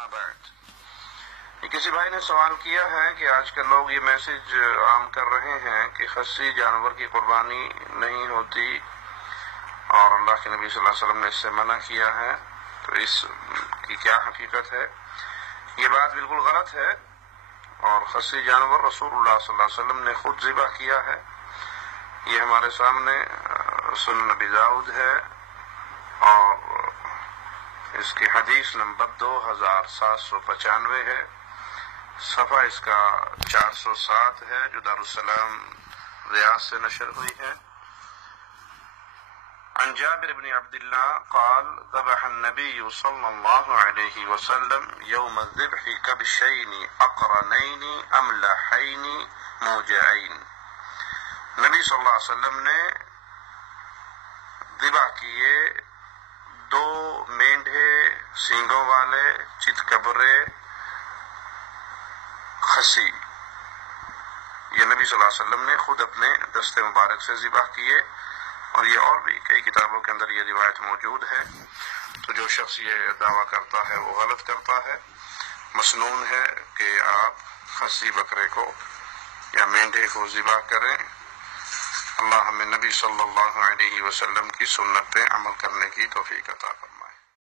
اما بعد. کسی بھائی نے سوال کیا ہے کہ آج کل لوگ یہ میسج عام کر رہے ہیں کہ خصی جانور کی قربانی نہیں ہوتی اور اللہ کے نبی صلی اللہ علیہ وسلم نے اس سے منع کیا ہے، تو اس کی کیا حقیقت ہے؟ یہ بات بالکل غلط ہے، اور خصی جانور رسول اللہ صلی اللہ علیہ وسلم نے خود ذبح کیا ہے. یہ ہمارے سامنے سنن ابی داؤد ہے، اور اس کی حدیث نمبر 2795 ہے، صفحہ اس کا 407 ہے، جو دارالسلام ریاض سے نشر ہوئی ہے. عن جابر بن عبد الله قال ذبح النبي صلى الله عليه وسلم يوم الذبح كبشين أقرنين أملحين موجعين. نبی صلی اللہ علیہ وسلم نے ذبح کیے دو مینڈھے سینگوں والے چتکبرے خصی. یہ نبی صلی اللہ علیہ وسلم نے خود اپنے دست مبارک سے ذبح کیے، اور یہ اور بھی کئی کتابوں کے اندر یہ روایت موجود ہے. تو جو شخص یہ دعویٰ کرتا ہے وہ غلط کرتا ہے. مسنون ہے کہ آپ خصی بکرے کو یا مینڈھے کو ذبح کریں. اللہ ہمیں نبی صلی اللہ علیہ وسلم کی سنت پہ عمل کرنے کی توفیق عطا فرمائے.